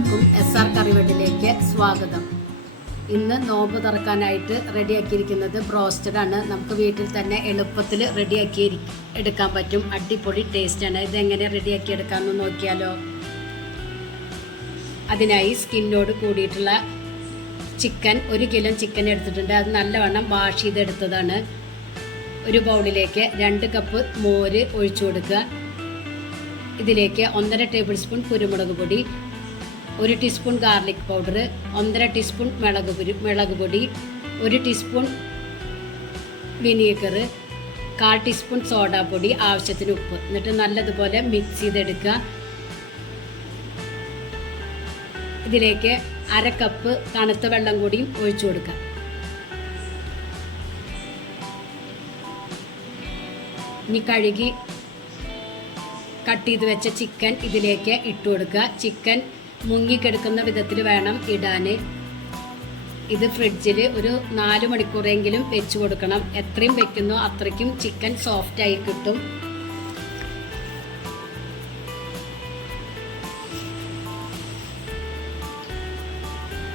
എല്ലാവർക്കും SR കറിവെട്ടിലേക്ക് സ്വാഗതം. ഇന്ന് നോമ്പ് തുറക്കാനായിട്ട് റെഡിയാക്കിയിരിക്കുന്നത് ബ്രോസ്റ്റഡാണ്. നമുക്ക് വീട്ടിൽ തന്നെ എളുപ്പത്തിൽ റെഡിയാക്കി എടുക്കാൻ പറ്റും. അടിപൊളി ടേസ്റ്റാണ്. ഇതെങ്ങനെ റെഡിയാക്കി എടുക്കാമെന്ന് നോക്കിയാലോ. അതിനായി സ്കിന്നോട് കൂടിയിട്ടുള്ള ചിക്കൻ 1 കിലോ ചിക്കൻ എടുത്തിട്ടുണ്ട്. അത് നല്ലവണ്ണം വാഷ് ചെയ്തെടുത്തതാണ്. ഒരു ബൗളിലേക്ക് 2 കപ്പ് മോര് ഒഴിച്ചു കൊടുക്കുക. ഇതിലേക്ക് 1.5 ടേബിൾ സ്പൂൺ കുരുമുളക് പൊടി, 1 ടീസ്പൂൺ ഗാർലിക് പൗഡർ, 1.5 ടീസ്പൂൺ മുളക് പൊടി, 1 ടീസ്പൂൺ വിനീഗർ, 1/4 ടീസ്പൂൺ സോഡാപ്പൊടി, ആവശ്യത്തിന് ഉപ്പ്. എന്നിട്ട് നല്ലതുപോലെ മിക്സ് ചെയ്തെടുക്കുക. ഇതിലേക്ക് 1/2 കപ്പ് തണുത്ത വെള്ളം കൂടിയും ഒഴിച്ചു കൊടുക്കുക. ഇനി കഴുകി കട്ട് ചെയ്ത് വെച്ച ചിക്കൻ ഇതിലേക്ക് ഇട്ട് കൊടുക്കുക. ചിക്കൻ മുങ്ങിക്കെടുക്കുന്ന വിധത്തിൽ വേണം ഇടാൻ. ഇത് ഫ്രിഡ്ജിൽ ഒരു 4 മണിക്കൂറെങ്കിലും വെച്ച് കൊടുക്കണം. എത്രയും വെക്കുന്നോ അത്രയ്ക്കും ചിക്കൻ സോഫ്റ്റായി കിട്ടും.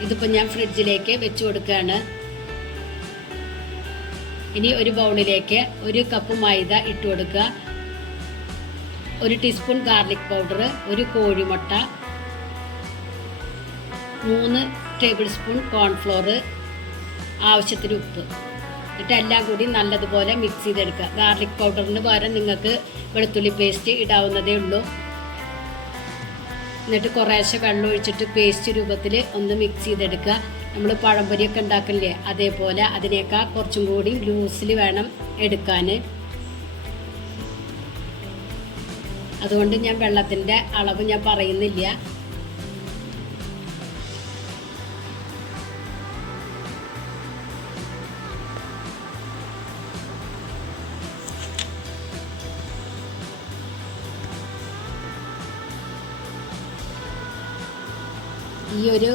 ഇതിപ്പോൾ ഞാൻ ഫ്രിഡ്ജിലേക്ക് വെച്ച് കൊടുക്കുകയാണ്. ഇനി ഒരു ബൗളിലേക്ക് 1 കപ്പ് മൈദ ഇട്ട് കൊടുക്കുക. 1 ടീസ്പൂൺ ഗാർലിക് പൗഡർ, 1 കോഴിമുട്ട, 3 ടേബിൾ സ്പൂൺ കോൺഫ്ലോർ, ആവശ്യത്തിന് ഉപ്പ്. എന്നിട്ട് എല്ലാം കൂടി നല്ലതുപോലെ മിക്സ് ചെയ്തെടുക്കുക. ഗാർലിക് പൗഡറിന് പകരം നിങ്ങൾക്ക് വെളുത്തുള്ളി പേസ്റ്റ് ഇടാവുന്നതേ ഉള്ളൂ. എന്നിട്ട് കുറേശ്ശെ വെള്ളം ഒഴിച്ചിട്ട് പേസ്റ്റ് രൂപത്തിൽ ഒന്ന് മിക്സ് ചെയ്തെടുക്കുക. നമ്മൾ പഴംപൊരിയൊക്കെ ഉണ്ടാക്കില്ലേ, അതേപോലെ അതിനേക്കാൾ കുറച്ചും കൂടി ലൂസിൽ വേണം എടുക്കാൻ. അതുകൊണ്ട് ഞാൻ വെള്ളത്തിൻ്റെ അളവ് ഞാൻ പറയുന്നില്ല. ഈ ഒരു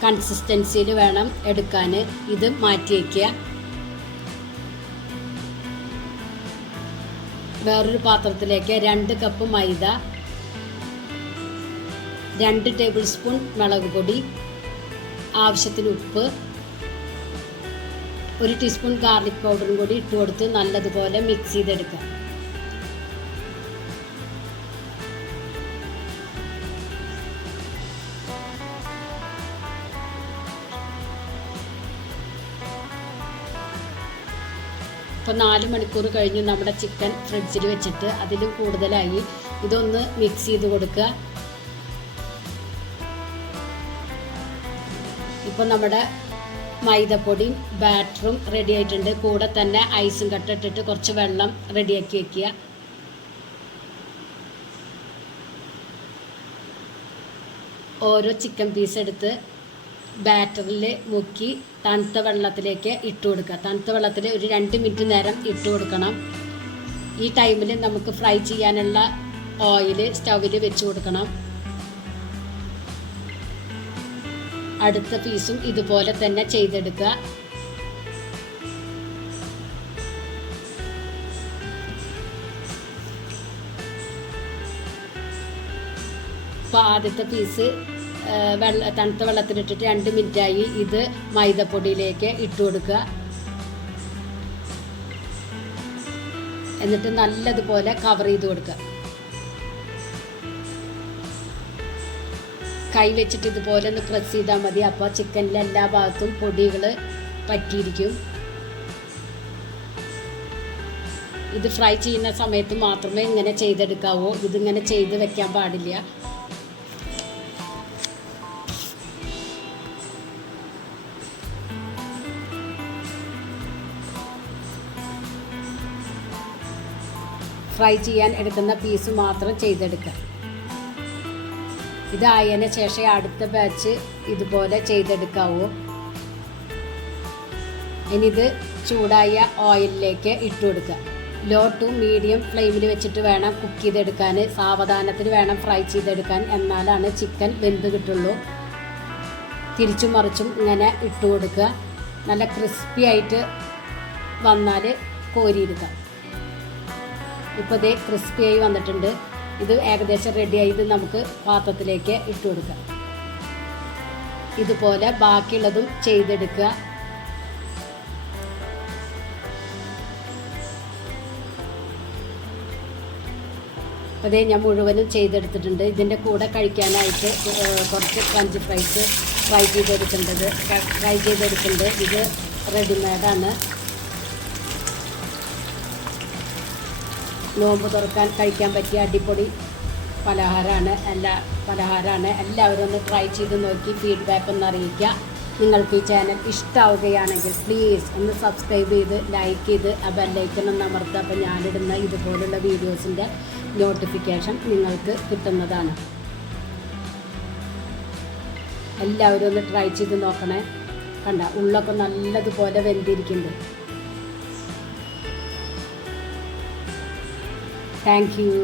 കൺസിസ്റ്റൻസിയിൽ വേണം എടുക്കാൻ. ഇത് മാറ്റി വയ്ക്കുക. വേറൊരു പാത്രത്തിലേക്ക് 2 കപ്പ് മൈദ, 2 ടേബിൾ സ്പൂൺ മുളക് പൊടി, ആവശ്യത്തിന് ഉപ്പ്, 1 ടീസ്പൂൺ ഗാർലിക് പൗഡറും കൂടി ഇട്ട് കൊടുത്ത് നല്ലതുപോലെ മിക്സ് ചെയ്തെടുക്കുക. ഇപ്പോൾ 4 മണിക്കൂർ കഴിഞ്ഞ് നമ്മുടെ ചിക്കൻ ഫ്രിഡ്ജിൽ വെച്ചിട്ട് അതിലും കൂടുതലായി. ഇതൊന്ന് മിക്സ് ചെയ്ത് കൊടുക്കുക. ഇപ്പോൾ നമ്മുടെ മൈദപ്പൊടിയും ബാറ്ററും റെഡി ആയിട്ടുണ്ട്. കൂടെ തന്നെ ഐസും കട്ടിട്ടിട്ട് കുറച്ച് വെള്ളം റെഡിയാക്കി വയ്ക്കുക. ഓരോ ചിക്കൻ പീസ് എടുത്ത് ബാറ്ററിൽ മുക്കി തണുത്ത വെള്ളത്തിലേക്ക് ഇട്ട് കൊടുക്കുക. തണുത്ത വെള്ളത്തിൽ ഒരു 2 മിനിറ്റ് നേരം ഇട്ട് കൊടുക്കണം. ഈ ടൈമിൽ നമുക്ക് ഫ്രൈ ചെയ്യാനുള്ള ഓയിൽ സ്റ്റൗവിൽ വെച്ച് കൊടുക്കണം. അടുത്ത പീസും ഇതുപോലെ തന്നെ ചെയ്തെടുക്കുക. ഇപ്പോൾ ആദ്യത്തെ പീസ് തണുത്ത വെള്ളത്തിലിട്ടിട്ട് 2 മിനിറ്റായി. ഇത് മൈദപ്പൊടിയിലേക്ക് ഇട്ട് കൊടുക്കുക. എന്നിട്ട് നല്ലതുപോലെ കവർ ചെയ്ത് കൊടുക്കുക. കൈ വെച്ചിട്ട് ഇതുപോലെ ഒന്ന് പ്രസ് ചെയ്താൽ മതി. അപ്പോൾ ചിക്കനിലെ എല്ലാ ഭാഗത്തും പൊടികൾ പറ്റിയിരിക്കും. ഇത് ഫ്രൈ ചെയ്യുന്ന സമയത്ത് മാത്രമേ ഇങ്ങനെ ചെയ്തെടുക്കാവൂ. ഇതിങ്ങനെ ചെയ്ത് വെക്കാൻ പാടില്ല. ഫ്രൈ ചെയ്യാൻ എടുക്കുന്ന പീസ് മാത്രം ചെയ്തെടുക്കുക. ഇതായതിനു ശേഷം അടുത്ത ബാച്ച് ഇതുപോലെ ചെയ്തെടുക്കാവൂ. ഇനി ഇത് ചൂടായ ഓയിലിലേക്ക് ഇട്ട് കൊടുക്കുക. ലോ ടു മീഡിയം ഫ്ലെയിമിൽ വെച്ചിട്ട് വേണം കുക്ക് ചെയ്തെടുക്കാൻ. സാവധാനത്തിൽ വേണം ഫ്രൈ ചെയ്തെടുക്കാൻ. എന്നാലാണ് ചിക്കൻ വെന്ത് കിട്ടുള്ളൂ. തിരിച്ചും മറിച്ചും ഇങ്ങനെ ഇട്ട് കൊടുക്കുക. നല്ല ക്രിസ്പി ആയിട്ട് വന്നാൽ കോരിയെടുക്കുക. ഇപ്പോൾ ഇത് ക്രിസ്പിയായി വന്നിട്ടുണ്ട്. ഇത് ഏകദേശം റെഡിയായി. ഇത് നമുക്ക് പാത്രത്തിലേക്ക് ഇട്ട് കൊടുക്കാം. ഇതുപോലെ ബാക്കിയുള്ളതും ചെയ്തെടുക്കുക. അതേ ഞാൻ മുഴുവനും ചെയ്തെടുത്തിട്ടുണ്ട്. ഇതിൻ്റെ കൂടെ കഴിക്കാനായിട്ട് കുറച്ച് ഫ്രഞ്ച് ഫ്രൈസ് ഫ്രൈ ചെയ്തെടുക്കേണ്ടത്. ഇത് റെഡിമെയ്ഡാണ്. നോമ്പ് തുറക്കാൻ കഴിക്കാൻ പറ്റിയ അടിപൊളി പലഹാരമാണ്. എല്ലാവരും ഒന്ന് ട്രൈ ചെയ്ത് നോക്കി ഫീഡ്ബാക്ക് ഒന്ന് അറിയിക്കുക. നിങ്ങൾക്ക് ഈ ചാനൽ ഇഷ്ടമാവുകയാണെങ്കിൽ പ്ലീസ് ഒന്ന് സബ്സ്ക്രൈബ് ചെയ്ത് ലൈക്ക് ചെയ്ത് ആ ബെല്ലൈക്കൺ ഒന്ന് അമർത്തുക. അപ്പോൾ ഞാനിടുന്ന ഇതുപോലുള്ള വീഡിയോസിൻ്റെ നോട്ടിഫിക്കേഷൻ നിങ്ങൾക്ക് കിട്ടുന്നതാണ്. എല്ലാവരും ഒന്ന് ട്രൈ ചെയ്ത് നോക്കണേ. കണ്ട ഉള്ളൊക്കെ നല്ലതുപോലെ വെന്തിരിക്കുന്നുണ്ട്. Thank you.